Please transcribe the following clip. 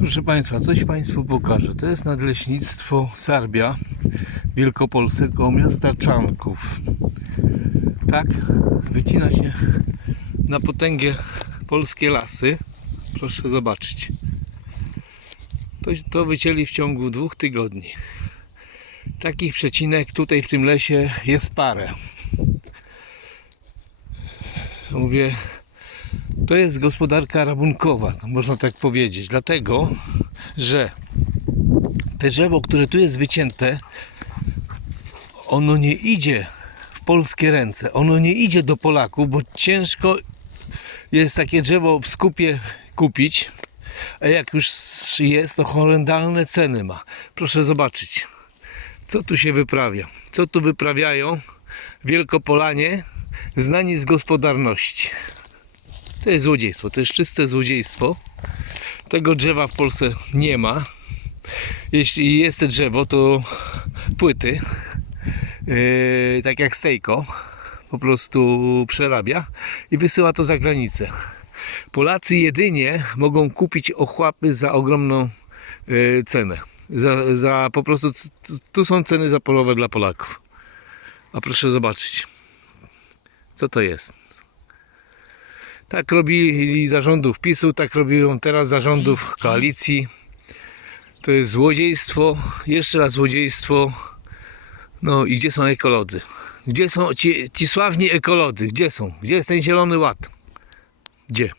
Proszę Państwa, coś Państwu pokażę. To jest nadleśnictwo Sarbia Wielkopolsce koło miasta Czanków. Tak wycina się na potęgę polskie lasy. Proszę zobaczyć. To, to wycięli w ciągu dwóch tygodni. Takich przecinek tutaj w tym lesie jest parę. Mówię, to jest gospodarka rabunkowa, można tak powiedzieć, dlatego, że te drzewo, które tu jest wycięte, ono nie idzie w polskie ręce, ono nie idzie do Polaków, bo ciężko jest takie drzewo w skupie kupić, a jak już jest, to horrendalne ceny ma. Proszę zobaczyć, co tu się wyprawia, co tu wyprawiają Wielkopolanie, znani z gospodarności. To jest złodziejstwo, to jest czyste złodziejstwo. Tego drzewa w Polsce nie ma. Jeśli jest drzewo, to płyty, yy, tak jak Seiko, po prostu przerabia i wysyła to za granicę. Polacy jedynie mogą kupić ochłapy za ogromną yy, cenę. Za, za po prostu, tu są ceny zaporowe dla Polaków. A proszę zobaczyć, co to jest. Tak robili zarządów PiSu, tak robią teraz zarządów koalicji. To jest złodziejstwo, jeszcze raz złodziejstwo. No i gdzie są ekolodzy? Gdzie są ci, ci sławni ekolodzy? Gdzie są? Gdzie jest ten zielony ład? Gdzie?